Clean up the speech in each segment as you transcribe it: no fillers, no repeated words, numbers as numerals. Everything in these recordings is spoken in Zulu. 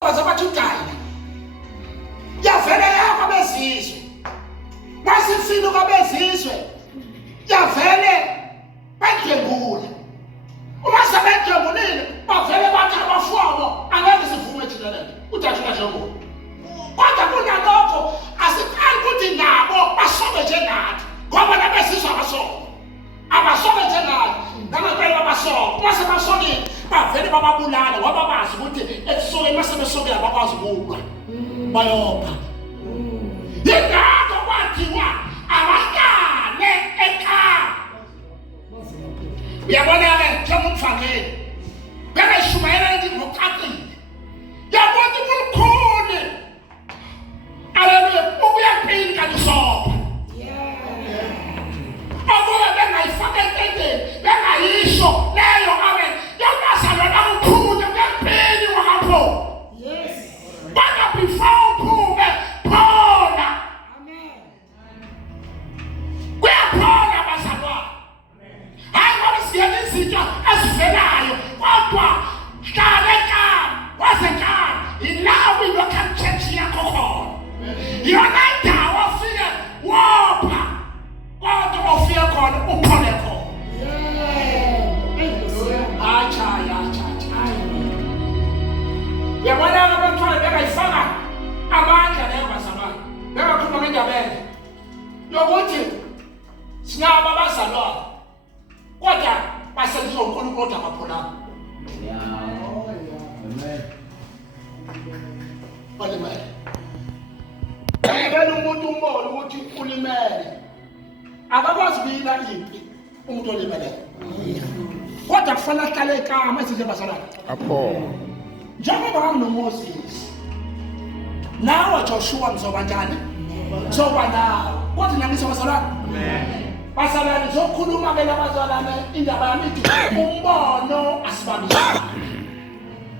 Bazabachukana. Yavele yakho bezizwe. Masifino kabezizwe. Yavele badlengula. Uma sebedlengulile, bavele bathi abafomo angeke sivume thina lento. Uthatha kadlengula. Kodwa kunalokho asiqali ukuthi nabo basobe njengathi. Ngoba nabesizwe abasobe. Abasobe njengathi. Namaphela abasobe. Mase basokile. Bavele bababulala ngoba bazi ukuthi ekusokeni masebesokela abakwazi ukulwa bayopha yingakho kwathiwa abantane ekhaya uyabona-ke njengomfangeli bekayishumayela into ngokucacile yabona umulukhuni aleluya ubuyaphinda kanisopha akuba bengayifaka entendeni bengayisho leyo amen yakazalwa ukuphuma ngempini wakapho yes baka before uphume phona amen kuyaphona bazalwa hayi ngoba siyena izinto ezivelayo kodwa hlale ekhaya waze ekhaya yilawo i-local church yakho khona yona indawo ofike wopha kodwa ofike khona uphole khona yabona abantwana bekayifaka amandla leyo bazalwane bekakhuluma ngendabele yokuthi sinabo abazalwane kodwa basetshenziswa uNkulunkulu kodwa abapholanga balimele yena umuntu umbone ukuthi ulimele akakwazi ukuyila impi umuntu olimele kodwa kufanele ahlale ekhaya manje bazalwane apho njengoba ngamnoMoses nawe Joshua mzoba njani zoba nawe kodwa nangiso bazalwane amen bazalwane zokhuluma ke labazalwane indaba yami ithi umbono asibambisana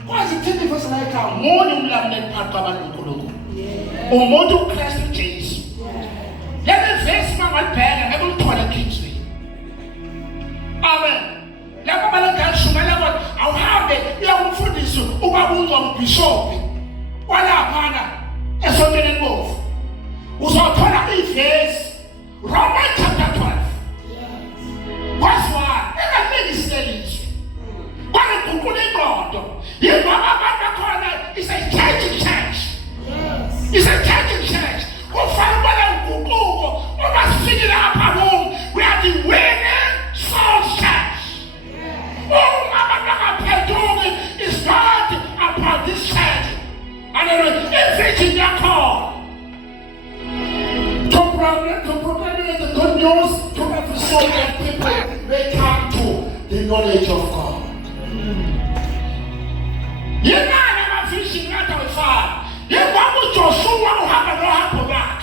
kwazi thini ifose la ekhaya umuntu umlamuleli phakathi kwabantu uNkulunkulu umuntu uKristu Jesu leli verse mangalibheka ngeke ulithole eKingsway amen lapho balangashumela kodwa awuhambe uyakumfundisa ubabuzwa ubishop walaphana esontweni elibovu uzothola ivesi Romans chapter 12 verse 1 engakunikiselishi kwangiguqula ingqondo yingoba abantu bakhona is a changing church is a changing church kufanele ubone uguquko uma sifike lapha kuwo we are the winning soul church it's not about this church. And it's reaching your call to proclaim the good news to every soul that people may come to the knowledge of God. You're not a fishing out of fire. You're going to Joshua who have a no back.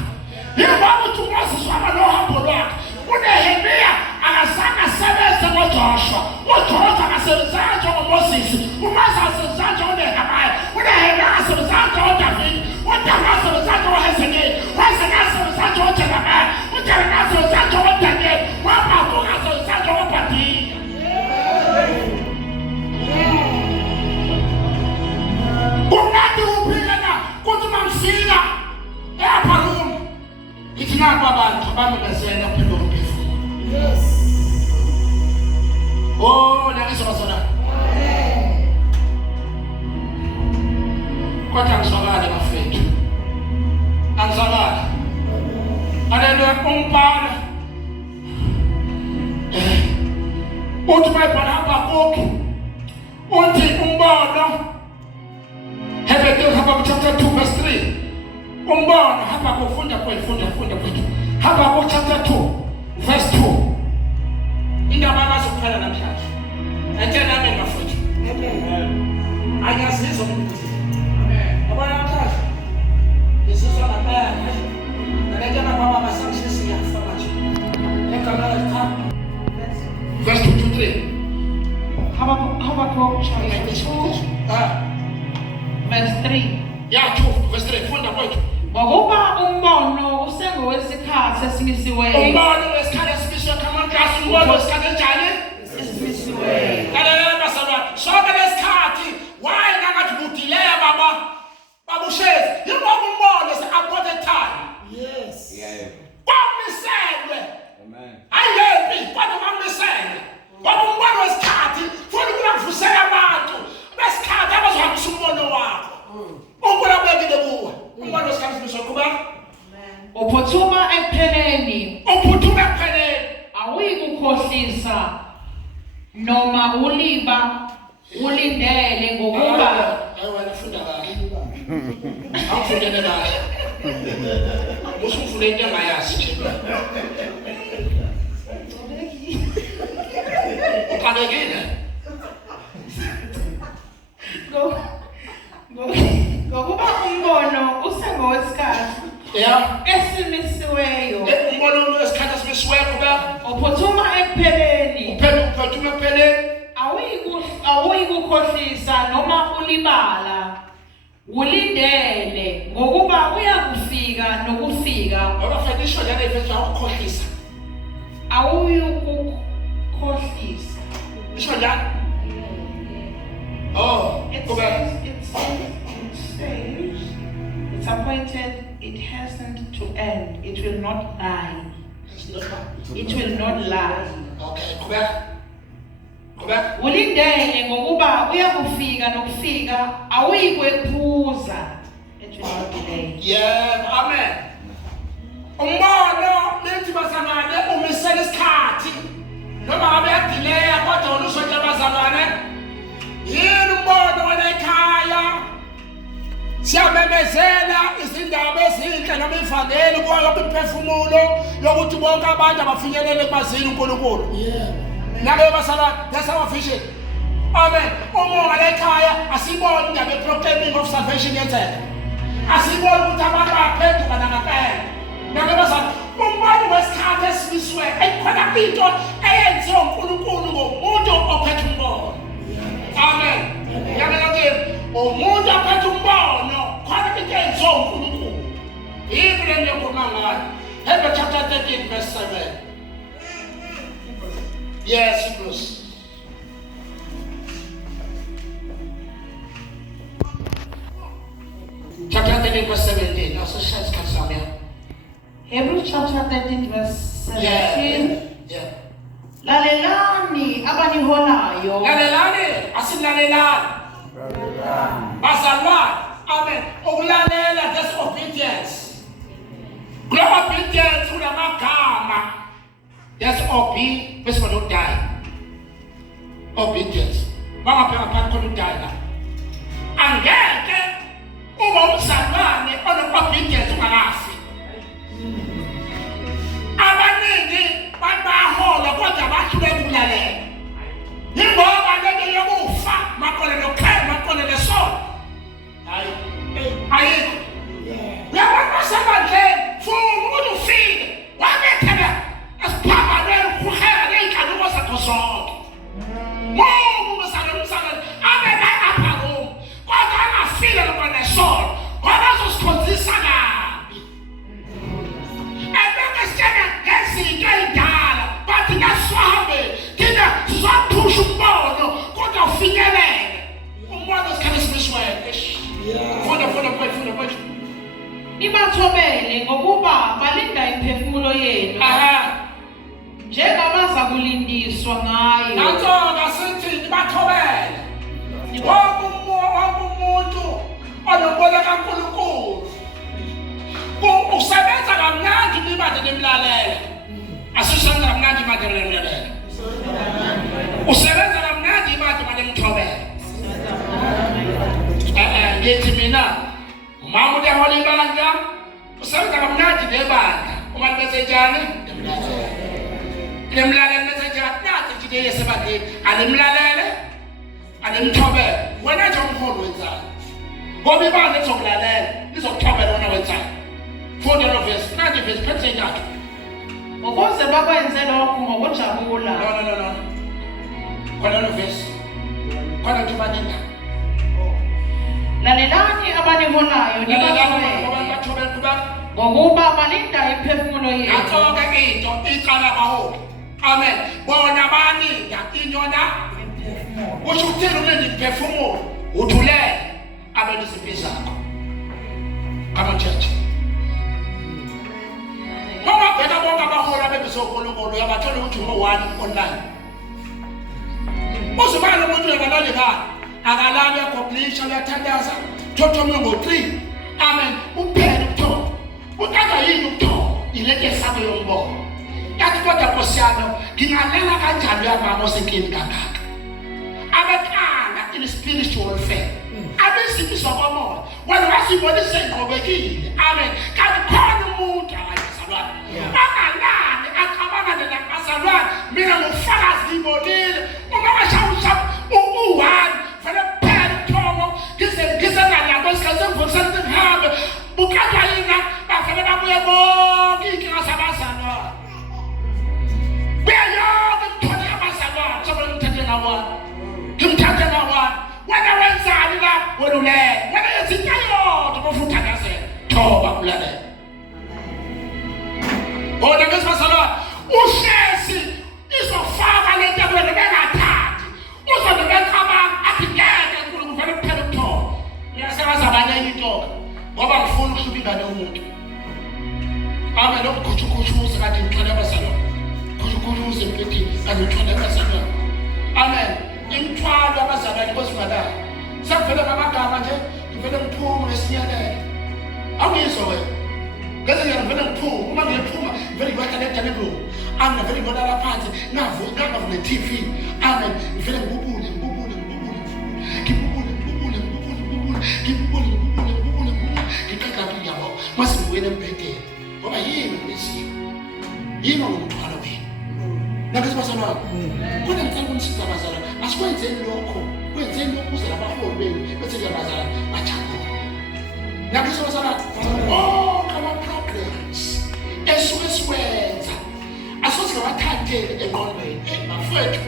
You're going to Moses who have a no back. When they hear me, and I sang a seven to Joshua. What Joshua has a Sancho of Moses, who must have a Sancho of the Hamai, when they hear us of Sancho of David, what the rest of Sancho has again, what's the rest of Sancho of Jamai, what the rest of Sancho of David, what about the rest of Sancho of Pati? Unati upigana, kutumam sina, Parum. It's not about the people. Yes. Oh, nangiso basona. Amen. Kodwa ngizwakala bafethu. Angizwakala. Haleluya umbala. Uthi bayibhala Habakuk. Uthi umbono. Habakkuk chapter 2 verse 3. Umbono Habakuk funda kwethu. Habakuk chapter 2 verse 2. Indaba abazokuphela namhlanje. Ethena nami bafethu. Amen. Ayazizwa ukuthi. Amen. Yabona namhlanje. Yesizwa lapha. Nalekana baba basangishisi yakufaka nje. Ekamela likhapa. Verse 2 to 3. Habakuk chapter 2 verse 3. Yeah, 2 verse 3 funda kwethu. Ngokuba umbono usengowesikhathi esimisiweyo. Umbono wesikhathi esimisiweyo kama nkazi umbono wesikhathi enjani? Esimisiweyo. Kanele basaba, soka lesikhathi, why nangathi budile baba? sihlala simiswa kuba uphuthuma ekupheleni uphuthuma ekupheleni awuyikukhohlisa noma uliba ulindele ngokuba hayi wena funda kahle awufundele kahle usufune into engayazi nje uqalekile ngokuba umbono usengowesikhathi esimisiweyo umbono wesikhathi esimisiweyo kuba uphuthuma ekupheleni uphuthuma ekupheleni awuyikukhohlisa noma ulibala ulindele ngokuba uyakufika nokufika ngoba fayisho njalo ifethu awukhohlisa awuyikukhohlisa isho njalo it says it's appointed, it hasn't to end, it will not lie. It will not lie. Okay, kuba ulindele ngokuba uyakufika nokufika awuyikwephuza. It will not delay. Yeah, amen. Umbono lethi bazalwane umisela isikhathi noma ngabe yadelay kodwa ulusho bazalwane yini umbono wena ekhaya siyamemezela izindaba ezinhle noma ivangeli kwayo imphefumulo yokuthi bonke abantu abafinyelele kubazini uNkulunkulu. Nabe basala that's our vision. Amen. Umonga lekhaya asibone indaba proclaiming of salvation yenzeka. Asibone ukuthi abantu baphenduka nangempela. Nabe basala umbono wesikhathi esimiswe ekhona into eyenziwa uNkulunkulu ngomuntu ophethe umbono. Amen. Yabona ke umuntu ophethe umbono khona into eyenziwa uNkulunkulu. Yini le ngikhuluma ngayo? Hebrews chapter 13 verse 7. Yes, Hebrews. Chapter 13 verse 17. Also, Shaz Kasamia. Hebrews chapter 13 verse 17. Yeah. Lalelani abaniholayo. Lalelani, asilalelani. Bazalwane. Amen. Ukulalela, that's obedience. Global obedience unamagama. That's obey, bese don't die. Obedience. Bangapheka phakathi khona udala. Angeke uba umzalwane ono-obedience ungakafi. Abaningi bayahola kodwa bahluleka ukulalela. Yingoba lento yokufa maqole nokhaya maqole nesona. Ayikho. Yabona basemandleni funa ukuthi ufike. Wabethela esiphambanweni kuhela ney'nkanuko zakho zonke. Mungu umzalwane abeka apha kuwo kodwa angafile noma nesona ngoba azosikhonzisa kabi. Ebeke sitshela ngezinto ey'ndala bathi nasihambe thina sizophusha umbono kodwa ufinyelele umbono isikhathi esimisiweyo. Funda kwethu Nibathobele ngokuba balinda imphefumulo yenu. Njengoba zakulindiswa ngayo. Nantoka sithi nibathobele. Wonke umuntu onombona kaNkulunkulu. Usebenza kamnandi imibade nemlalelo. Asisebenza kamnandi imibade nemlalelo. Usebenza kamnandi imibade nemthobele. Ngithi mina umama uyahola ibandla usebenza kamnandi nebandla uma libesejane nemlalelo besejane nathi nje yesebandleni anemlalele anemthobele wena nje umholo wenzayo ngoba ibandla lizokulalela lizokuthobela wena wenzayo. Funda lo verse nathi verse phethe njalo ukuze bakwenze lokho ngokujabula. No. Khona lo verse khona tubaninda lalelani abaniholayo nibathobele ngokuba balinda imphefumulo yenu. Athoka into iqala baholi. Amen. Bona baninda inyona usho uthini ulinda imphefumulo uthulele abantu iziphi zakho. Come on church. Mama bheka bonke abahola bebizonkulunkulu yabathola ukuthi ngo-1 online. Uzibani umuntu engalali ngani? Akalali yakoblisha uyathandaza. Thothome ngo-3. Amen. Uphele Uthatha yini ukuthoba ileke esabo yombono. Yathi kodwa Nkosi yami ngingalela kanjani yamama osenkini kangaka. Abaqala in spiritual faith. Abesifiswa kwamoya. Wena wasibona isengqobekile. Amen. Kanti khona umuntu akazalwana. Angalani aqabanga nakazalwana. Mina ngufakazi ngibonile. Uma washawusha u1 fana phela uthomo ngizengana lapho isikhathi ngivukisana ngihambe. Bukatha yina bafana babuye bonke inkinga zabazalwana. Beyonke mthole abazalwana sobona ngithathe ngawana. Ngimthathe ngawana. Wena wenzani la welule. Wena yezinto yonke bofutha ngaze. Thoba kulale. Kodwa ngesibazalwana ushesi izofaka lento wena bengathathi. Uzobekabanga athi ngeke uNkulunkulu vele kuphela ukuthoba. Uyasebenza abanye into ngoba ngifuna ukuhluba ingane yomuntu. Amen. Lokukhuchukuchuza kanti ngixola abazalwana. Khuchukuchuza empethini kanti ngixola abazalwana. Amen. Imthwalo abazalwane kwesimadala. Sakuvele ngamagama nje ngivele ngiphuma ngesinyalelo. Awuyizwa wena. Ngeze ngivele ngiphuma uma ngiphuma vele ngibakhanekta nebro. Amen. Vele ngibona phansi ngavuka ngavule TV. Amen. Vele ngibubule. Ngicela ngiyabo masibuye empetheni. Ngoba yini lesiko? Yini umthwalo wena? Nakasibazalwana. Kodwa ngicela ukumsiza abazalwane. Asikwenzeni lokho. Kwenzeni lokho uze labaholi benu bese abazalwane bajabule. Nakasibazalwana. Oh, ama programs. Esuke sikwenza. Asothi ngabathathele engqondweni. Bafethu.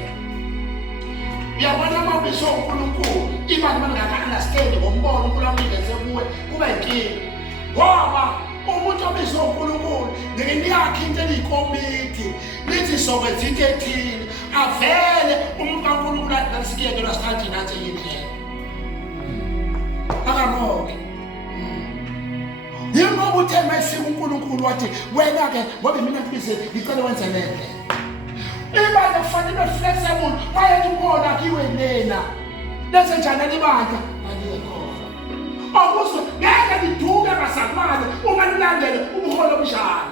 Yabona mabizo uNkulunkulu imali mangaka-understand ngombono uNkulunkulu amnikeze kuwe kube inkinga. Ngoba umuntu obizo uNkulunkulu niyakhe into eliyikomiti lithi sokwenza into ethile avele umuntu kaNkulunkulu asikeke lwasithathe nathi indlela. Akamoke. Yingoba uthe mayifika uNkulunkulu wathi wena-ke ngoba mina ngibizile ngicela wenze lento. Ibandla kufanele flexible bayethi ukona kiwe lena lese njani libandla alikhona akuso ngeke liduke bazalwane uma nilandele ubuholo obunjalo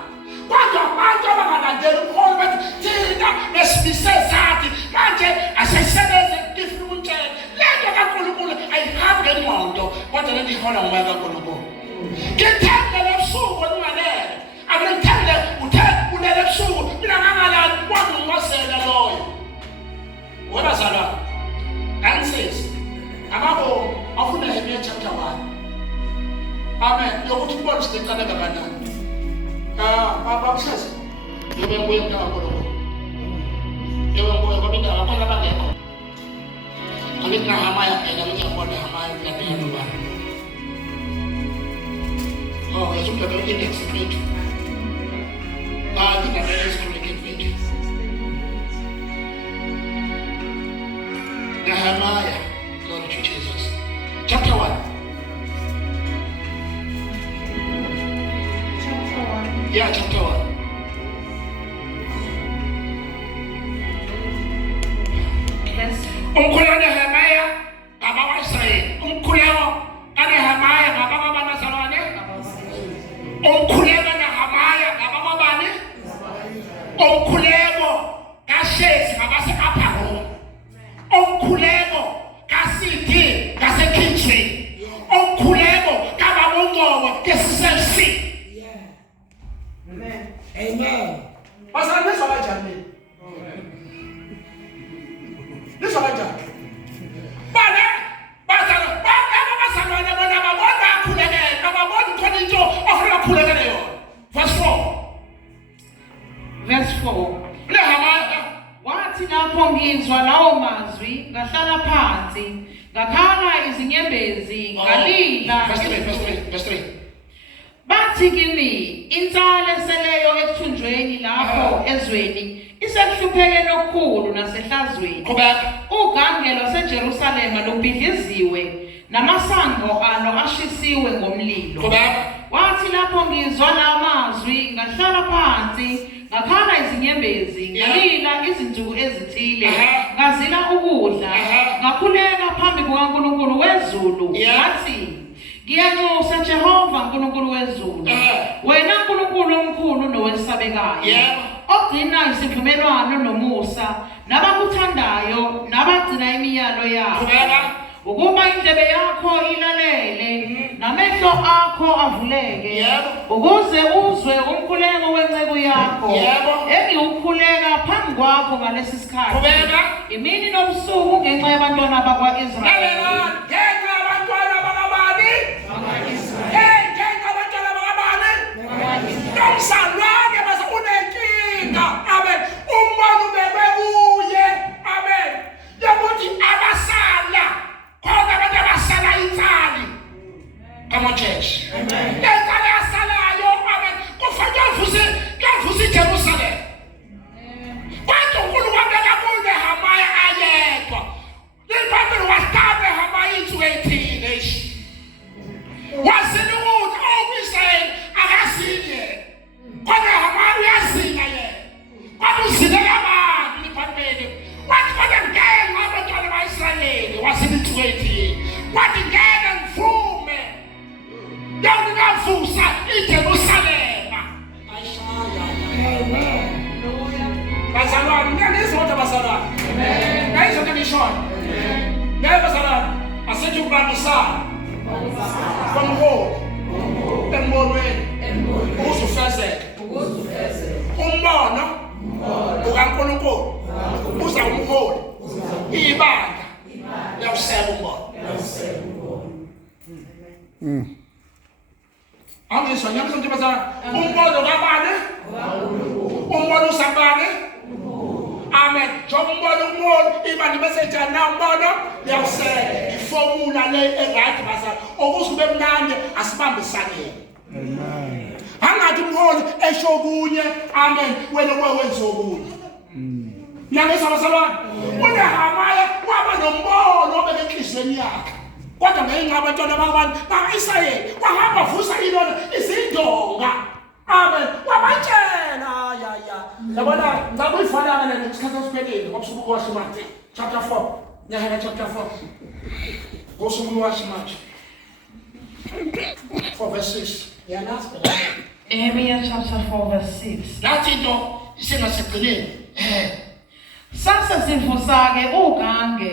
kodwa abantu abangalandeli ubuholo bathi thina besibise sathi manje asisebenze ngifuna umtshela lento kaNkulunkulu ayihambi ngengqondo kodwa lento ihola ngomoya kaNkulunkulu. Ngithanda lebusuku olungalele akuthanda uthe ulele ebusuku mina ngangalali kwangingosela loyo wabazalwana answers amabo afuna Nehemiah chapter 1. Amen. Yokuthi ubone siqala kangakanani. Babushazi yebe nguye mntaka kaNkulunkulu. Yebe nguye ngoba indaba abantu abangekho. Angithi Nehemiah phela ngiyabona Nehemiah ngiyadela ubani. Oh, yasukela index page. Think I'm ready to communicate with you. Nehemiah, Lord Jesus. Chapter 1. Yeah, chapter 1. Yes. Umkhuleko Nehemiah, baba waIsrael. Umkhuleko Nehemiah, baba babanazalwane. Umkhuleko Nehemiah, baba babani. Umkhuleko kaShesi ngabase-Aparo. Umkhuleko kaSithi ngaseKitchen. Umkhuleko kababongqoko ngeSelc. Amen. Amen. Basana nizwa kanjani? Nizwa kanjani? Bana basana bazalwane bona babona akhulekele babona khona into ofuna akhulekele yona. Verse 4. Verse 4. Nehemiah Wathi lapho ngizwa lawo mazwi ngahlala phansi ngakhala izinyembezi ngalila. Verse 3. Bathi kimi insala eseleyo ekuthunjweni lapho ezweni isekuhluphekeni okukhulu nasehlazweni. Qhubeka. Ugange lwaseJerusalema lubhidliziwe namasango alo ashisiwe ngomlilo. Qhubeka. Wathi lapho ngizwa la mazwi ngahlala phansi ngakhala izinyembezi ngalila izinsuku ezithile ngazila ukudla ngakhuleka phambi kukaNkulunkulu wezulu ngathi Ngiyanxusa Jehova uNkulunkulu wezulu. Wena uNkulunkulu omkhulu nowesabekayo. Ogcina isivumelwano nomusa nabakuthandayo nabagcina imiyalo yakho. Ukuba indlebe yakho ilalele namehlo akho avuleke ukuze uzwe umkhuleko wenceku yakho engiwukhuleka phambi kwakho ngalesi sikhathi imini nobusuku ngenxa yabantwana bakwa-Israyeli. Nomsalwane base unenkinga amen umbona ubekuye amen yokuthi abasala khona abantu abasala itsali come on church amen itsali asalayo amen kufanele kuvuze Jerusalem kwathi uNkulunkulu wabeka Nehemiah ayedwa iBhayibheli wasithatha Nehemiah into 18 wasini ukuthi okwIsrael akasinye kodwa Nehemiah uyasina yena kodwa uzinela abantu iBhayibheli wathi kodwa ngeke abantwana bakaIsrayeli wasini 20 wathi ngeke ngivume yokuvusa iJerusalema ayishaya amen bazalwane ngiyazizwa bazalwane amen ngayizwa ngishoyo amen bazalwane asithi ukubambisana embonweni uzufezeke umbono ukaNkulunkulu uza umholi ibandla liyawuseka umbono angisho nyamso nje bazalwane umbono kabani umbono usabani amen njengoba umbona umholi imali bese njani na umbono liyawuseka iformula le right basa okuzube mnandi asibambisane amen angathi umholi esho kunye amen wena wenza okunye nangisa basalwane uNehemiah waba nombono obeka enhlizweni yakhe kodwa ngenxa abantwana bakabantu bakaIsrayeli wahamba vusa ilona izindonga amen wabatshela yabona ngicela uyifana lena isikhathi esiphelile ngobusuku kwaShimathi chapter 4 Nehemiah chapter 4 ngosuku kwaShimathi 4 verse 6 yanaspe Nehemiah chapter 4 verse 6 lathi into isengasigcineni sasa sivusa-ke ugange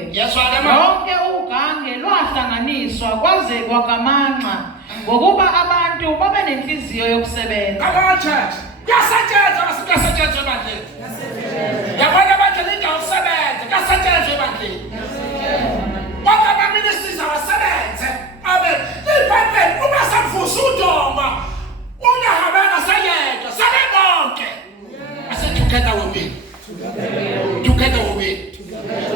lonke ugange lwahlanganiswa kwaze kwagamanxa ngokuba abantu babe nenhliziyo yokusebenza. Kuyasetshenzwa asikuyasetshenzwa ebandleni. Yabona abandleni indawo yokusebenza kuyasetshenzwa ebandleni. Bonke ama-ministries abasebenze. Amen. IBhayibheli uma savusa udonga uNehemiah ngasayedwa sebebonke. Ase together with me. Together with me.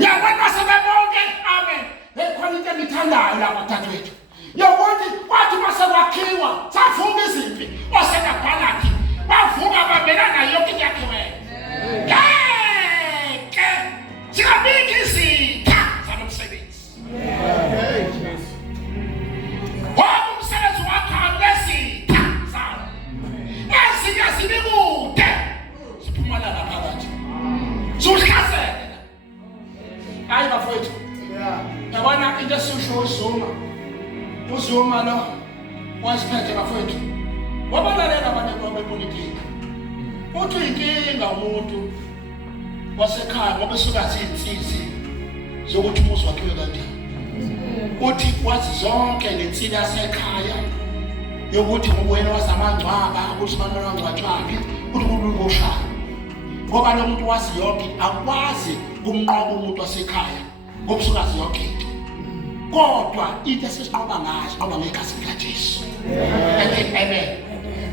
Yabona sebebonke. Amen. Ekhona into engithandayo la bathathu. Yokuthi kwathi masekwakhiwa savuka izimpi osekabhalathi bavuka babelana yonke into yakhiweyo. Ngeke singabiki izitha zalomsebenzi. Waba umsebenzi wakho nesitha zawo. Ezinye zibikude siphumala phakathi. Suhlasela. Hayi bafowethu. Yabona into esisho uzuma. Uzuma lo wasiphethe bafowethu wabalalela abantu bepolitiki uthi inkinga umuntu wasekhaya ngoba esuka izinsizwa zokuthi umuzi wakhiwe kanjani uthi kwazi zonke lensini yasekhaya yokuthi ngubuyena wasamangcwaba ukuthi bantwana bangcwatshwapi uthi kulungoshaya ngoba lo muntu wazi yonke akwazi kumnqoba umuntu wasekhaya ngoba esuka yonke into kodwa into esisinqoba ngazo ngoba ngekhasi likaJesu. Amen.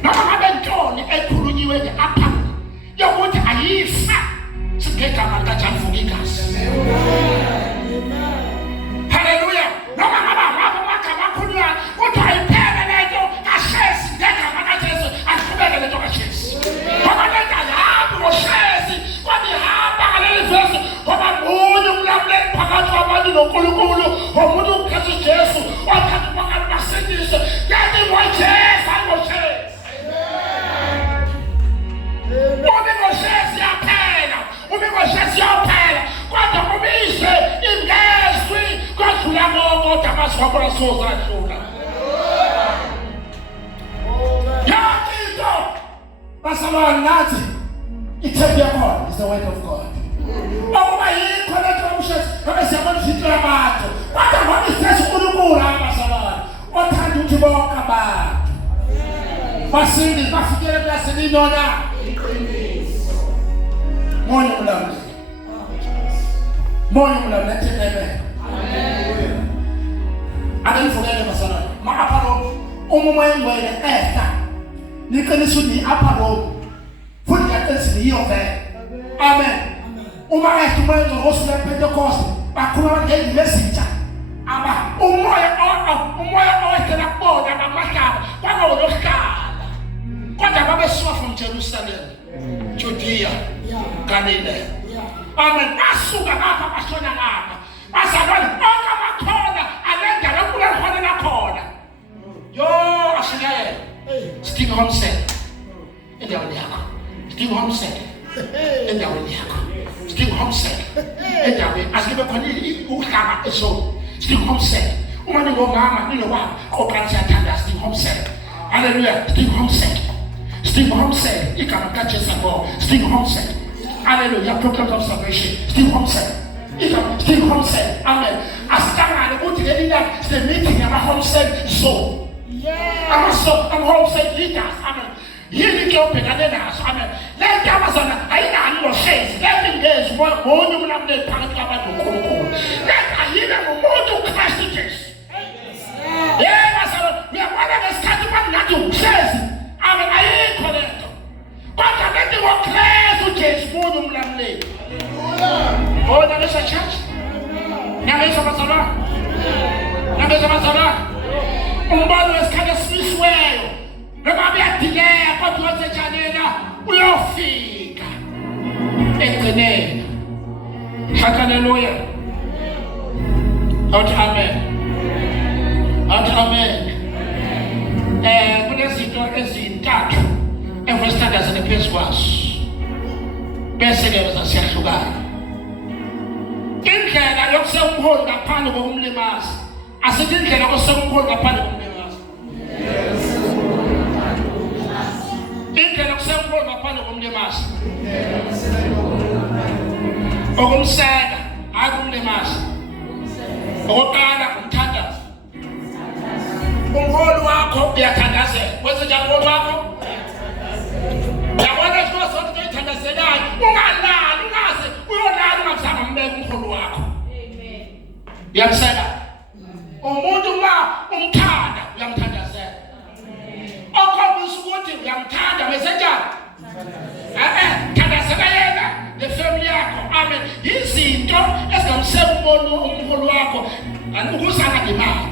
Noma ngabe ntoni ekhulunyiwe apha yokuthi ayifa sigegama likaJesu igazi. Haleluya. Noma ngabe amagama akhulunywa kodwa ayiphele lento kaShesi ngegama likaJesu asiqhubeke lento kaShesi. Ngoba lento ayihambi ngoShesi kodwa ihamba ngaleli verse ngoba munye umlamuleli phakathi kwabantu noNkulunkulu umuntu uKristu Jesu wathatha phakathi basindise yathi ngoJesu ngoShesi. ngoShesi yaphela ngoShesi yaphela kodwa kubise ingezwi kodwa konke amazwi akho asoza. Bazalwane nathi ithemba yakho is the word of God. Ukuba yikho letho umshezi ngabe siyabona izinto yabantu. Kodwa ngoba isithethe uNkulunkulu abazalwane othanda ukuthi bonke abantu basinde bafikele kulasini nona iqiniso. Moya umlamuli. Moya umlamuli athembe. Amen. Abenifukele bazalwane. Makaphalo umoya engcwele ehla. Niqiniso ni aphalo. Futhi kaQesi yiyo vele. Amen. Uma ehlumayo ngosuku lePentecost bakhuluma ngendlela ezintsha. Umoya owehlela kubona bamahlaba bangawolohlala. Kodwa babesuka from Jerusalem, Judea, Galilee. Amen. Basuka ngapha bashona ngapha. Bazalwane bonke abakhona alenda lokukhona nakhona. Yo ashiyele. Sidinga homesick. Endaweni yakho. Sidinga homesick. Endaweni yakho. Sidinga homesick. Endaweni asibe khona uhlanga eso. Sidinga homesick. Uma ningomama ninobaba oqala siyathanda sidinga homesick. Hallelujah. Sidinga homesick. Sidinga homesick. Igama kaJesu ngo. Sidinga homesick. Hallelujah. Proclaim of salvation. Sidinga homesick. Sidinga homesick. Amen. Asihlangane ukuthi leli la the meeting yama homesick zone. I'm homesick leaders. Amen. Yini ke ubhekane naso. Amen. Le ntabazana ayinani lohlezi. Le ngezi bonke umlamuli phakathi kwabantu uNkulunkulu. Le ayina ngomuntu uKristu Jesu. Bazalwane uyabona lesikhathi bangathi uhlezi. Amen. Ayikho lento. Kodwa lento ngoKristu Jesu bonke umlamuli. Hallelujah. Bona lesa church. Nabeza bazalwane. Nabeza bazalwane. Umbalo wesikhathi esifisiweyo noma beyadileka kodwa uzotshanela uyofika ekugcineni. Hallelujah. Amen. Amen. Kunezinto ezintathu evesithandazane phezu kwazo bese-ke siyahlukana. Indlela yokuseka umholi ngaphandle kokumlimaza asithi indlela yokuseka umholi ngaphandle kokumlimaza. Indlela yokuseka umholi ngaphandle kokumlimaza. Okumseka hayi kumlimaza. Okokuqala umthandazo. Umholi wakho uyathandazela. Wenze njani umholi wakho? Yabona izinto zonke ezithandazelayo ungalali ungaze uyolala ungazama mbeka umholi wakho. Amen. Uyamseka. Umuntu uma umthanda uyamthandazela. Okhombisa ukuthi uyamthanda wesenjani? Thandazela yena nefamily yakho. Amen. Izinto ezingamseka umholi wakho ukuzana ngemali.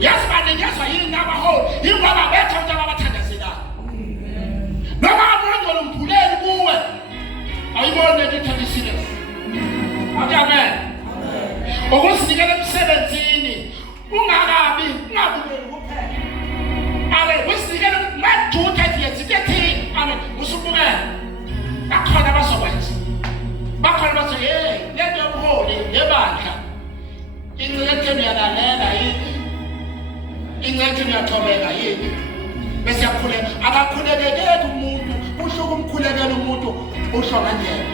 Uyazi baningiziwe yini nabaholi ingoba betha ukuthi ababathandazelayo. Noma abonke lomphuleli kuwe ayibone lento ethandisile. Amen. Ukusinikela emsebenzini ungabukeli kuphela. Amen. Usinikela majuta ethi amen. Usubukela. Bakhona bazokwenza. Bakhona bathi lento yobuholi yebandla. Inceke uyalalela yini? Inceke uyathobeka yini? Bese yakhuleka. Akakhulekeke umuntu, usho kumkhulekela umuntu uhlonga njalo.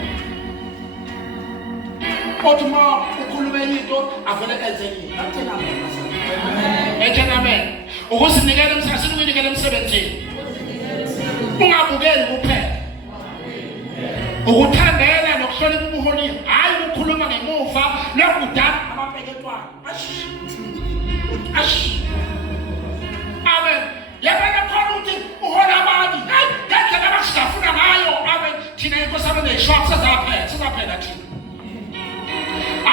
Kodwa uma ukhulume into avele enze yini? Athena amen. Amen. Ukusinikela emsebenzini uyinikele emsebenzini. Ungabukeli kuphela. Ukuthandela nokuhlonipha ubuholi hayi ukukhuluma ngemuva lokudala ababheketwana. Amen. Yabona khona ukuthi uhola abantu. Ngendlela abasifuna ngayo. Amen. Thina inkosi abe neshop sizaphela thina.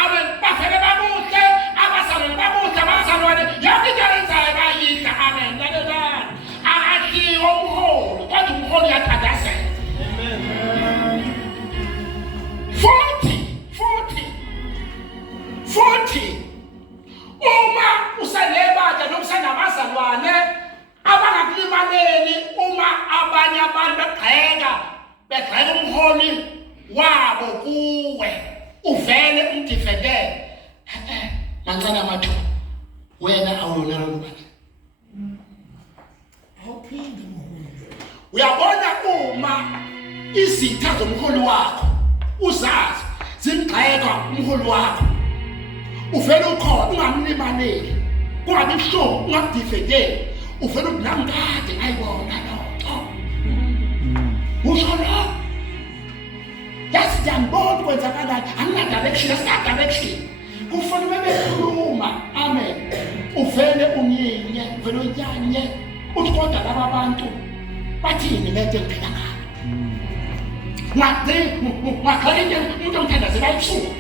Amen. Bafele babuhle, abazalwane yonke into yenzayo bayidla. Amen. Lalela. Akadliwa umholi, kodwa umholi uyathandazela. Amen. Futhi uma usalebada nokusanabazalwane abangakulimaleli uma abanye abantu begxeka umholi wabo kuwe uvele umdifendele mancane amathu wena awulona lokubani awuphindi uyabona uma izitha zomholi wakho uzazi zimgxeka umholi wakho uvela ukhona ungamlimaneli kungabe buhlungu ungakudifendeli uvela uthi nami kade ngayibona lento usho lo that's the bold kwenzakalani angina direction asina direction kufanele bekhuluma amen uvele unyinye uvele unyanye uthi kodwa laba bantu bathini lento engiphila ngayo ngakhalinye umuntu omthandaze bayithuka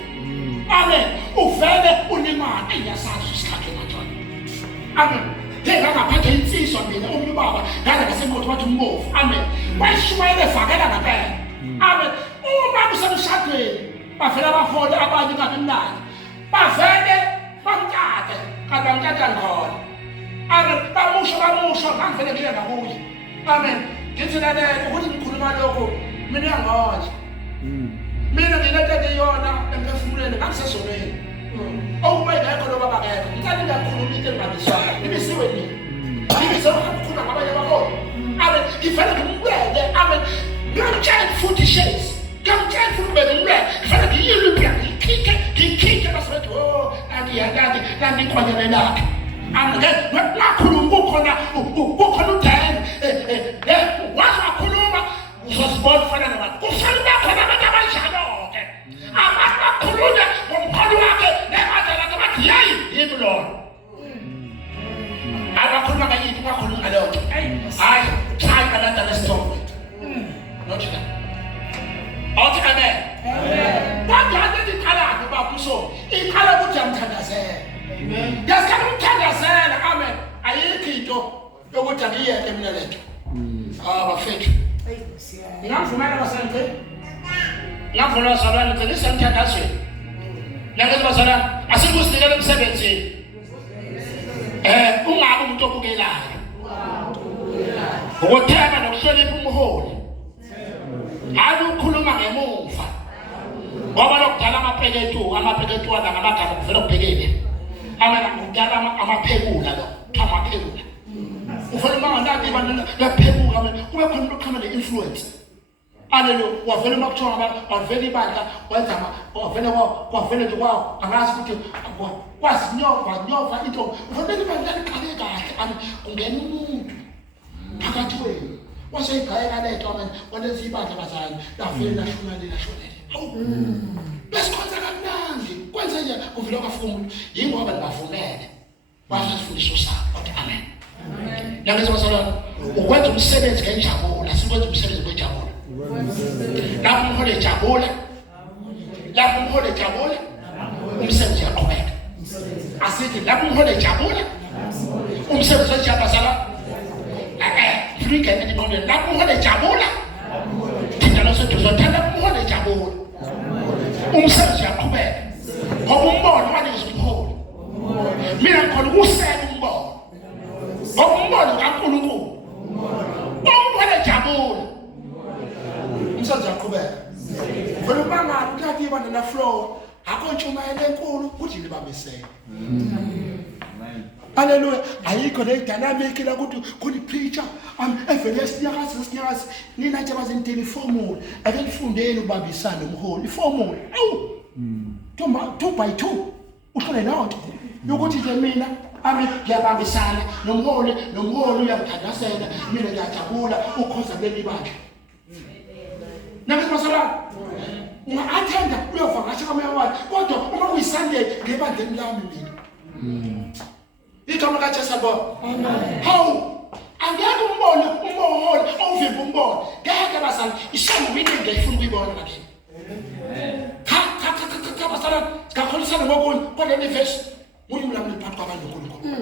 amen uvele ulimana eyasazi isikhathi ngathona amen ngaphatha insizwa mina umuntu baba ngale ngasemoto wathi umbovu amen bayishwele fakela ngempela amen uma kusemshadweni bavela abaholi abanye ngabe mnandi bavele bamthathe kanti bamthatha ngkhona amen bamusho ngangivele ngile ngakuye amen ngithi lalela ukuthi ngikhuluma lokho mina ngiyangoja mina nginethe yona emphefumulweni ngisesonweni uma ingekho lo baba ngekho ngicela ngikhuluma into engibambisana ibisiwe nini ibisiwe ukukhuluma ngabanye abaholi amen ngivele ngimwele amen ngiyamtshela futhi shades ngiyamtshela futhi ngibele ngivele ngiyilupha ngikhike basebenzi angiyakanti ikhonyane lakhe amen ngakhuluma kukhona udani wakhuluma uzosibona fana nabantu kufanele khona abantu abanjalo-ke abantu bakhulume ngomholi wakhe nebandla lakhe bathi yeyi yimi lona abakhuluma ngayini bakhuluma ngaleyo nto hayi try another stop with not that okay amen kanjani liqalani babuso iqala ukuthi amthandazela yasikhathi umthandazela amen ayikho into yokuthi angiyeke mina lento bafethu ngiyamvumela basanke ngiyamvumela basalwane ukuthi lisemthandazweni nangethi basalwane asikusinikele emsebenzini ungabi umuntu obukelayo ukuthemba nokuhlonipha umholi hayi ukukhuluma ngemuva ngoba lokudala amapeketu wana ngamagama kuvela kubhekene amana ukudala amaphekula lo amaphekula ufuna mangandaki abantu laphebuka mina kube khona umuntu oqhamuka ne-influence alelo wavele makuthiwa wavele ibandla wenza wavele nje kwawo angazi ukuthi wazinyova into uvele ibandla liqale kahle kungena umuntu phakathi kwenu waseyigayeka letho amen walenza ibandla bazali lavele lashonele bese kwenza kamnandi kwenza nje kuvela kwafika umuntu yingoba libavumele wasifundisa usapho amen nangethi basalwane ukwenza umsebenzi ngenjabulo asikwenza umsebenzi ngenjabulo lapho umholi ejabula umsebenzi uyaqhubeka asithi lapho umholi ejabula umsebenzi uyajabula frika endibonile lapho umholi ejabula thina noseduzothanda umholi ejabula umsebenzi uyaqhubeka ngoba umbono wanikeza umholi mina ngikhona ukuseka umbono ngoba umbono kaNkulunkulu umholi ejabula umsebenzi uyaqhubeka vele ubangani uthatha ibandla la flow akho ntshumayelo enkulu ukuthi libambiseke haleluya ayikho le dynamic la ukuthi khona preacher evele sinyakazi nina nje bazintini formula ake nifundeni ukubambisana nomholi iformula awu 2 by 2 uhlole lonke ukuthi nje mina ngiyabambisana nomholi uyamthandazela mina ngiyajabula ukhoza leli bandla nakumasala ungathanda uyovakasha kwameya wakhe kodwa uma kuyisunday ngebandleni lami mina igama kaJesu abo amen hawu angeke umbone umholi ovimba umbono ngeke basala ishangu mina ngiyifuna ukuyibona ngakini ha basala ngakholisana ngokunye kodwa le verse uyimlami phakathi kwabantu uNkulunkulu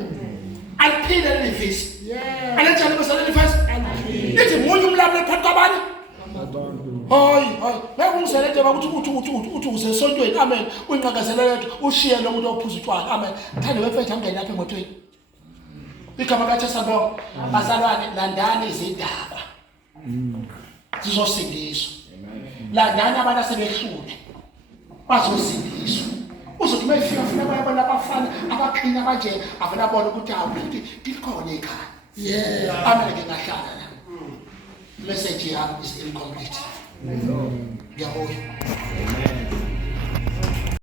aliphile le verse anjani basala le verse lithi munye umlami phakathi kwabantu hayi ngakungiselete ukuthi usesontweni amen uyinqakazela lethu ushiye lo muntu ophuza utshwala amen thande wefethu angene lapha emotweni igama kaJesu abo bazalwane landani izindaba zizosindiswa landani abantu asebehlule bazosindiswa uzothi mayifika funa bayabona abafana abaqhina kanje avela bona ukuthi awuthi likhona ekhaya amen ke ngahlala la message here is incomplete. Ngiyabonga.